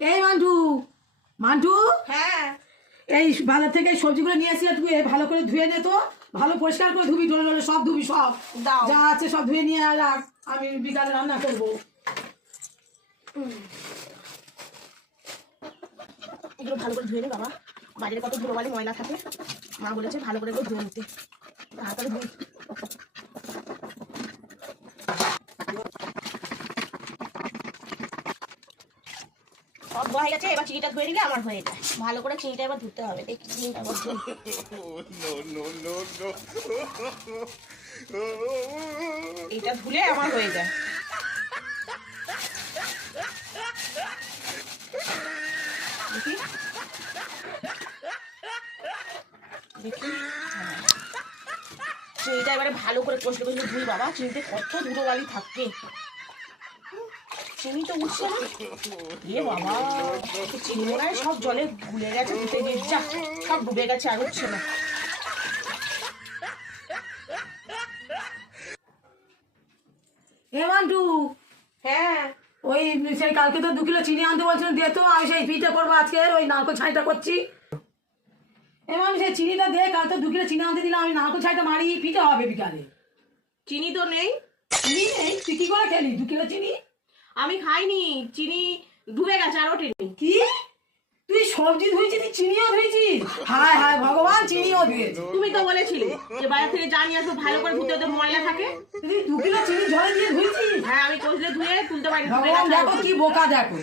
এই Mantoux Mantoux? হ্যাঁ। এই বাজার থেকে সবজিগুলো নিয়ে এসে ধুয়ে ভালো করে ধুয়ে নে তো। ভালো পরিষ্কার করে ধুবি ডলে ডলে সব ধুবি সব। দাও। যা আছে সব ধুয়ে নিয়ে রাখ। আমি বিকালে রান্না করব। এগুলো ভালো করে ধুয়ে নে বাবা। বাড়িতে কত ধুলোবালি ময়লা থাকে। মা বলেছে ভালো করে ধুয়ে নিতে। তাড়াতাড়ি ধুই সব গেছে এবার চিনিটা ধুয়ে নিলে আমার হয়ে যায়। ভালো করে চিনিটা এবার ধুতে হবে এটা ধুলে আমার হয়ে যায়। চিনিটা এবারে ভালো করে কষলে কষলে ধুই বাবা, চিনিতে কত ধুলো বালি থাকে। চিনি তো উঠছে না? এ বাবা এ চিনি হয় সব জলে গুলে গেছে উঠে গিয়ে যা সব ডুবে গেছে আর উঠছে না। এ মান্টু হ্যাঁ। ওই সেই কালকে তো দু কিলো চিনি আনতে বলছিলাম দিয়ে তো আমি সেই পিঠে করব আজকে ওই নারকল ছাইটা করছি। এবার আমি সেই চিনিটা দিয়ে কাল তো দু কিলো চিনি আনতে দিলাম আমি নারকল ছাইটা মারি পিঠে হবে বিকালে। চিনি তো নেই। চিনি নেই তুই কি করে খেলি দু কিলো চিনি? আমি খাইনি চিনি ডুবে গেছে আর ওঠেনি কি? তুই সবজি ধুয়েছিস চিনিও ধুয়েছিস হায় হায় ভগবান চিনিও ধুয়েছিস তুমি তো বলেছিলে যে বাইরে থেকে জানি আসব ভালো করে ধুতে ওদের ময়লা থাকে। তুই দু কিলো চিনি জলে দিয়ে ধুয়েছিস হ্যাঁ আমি কষলে ধুয়ে তুলতে পারি ভগবান দেখো কি বোকা দেখো।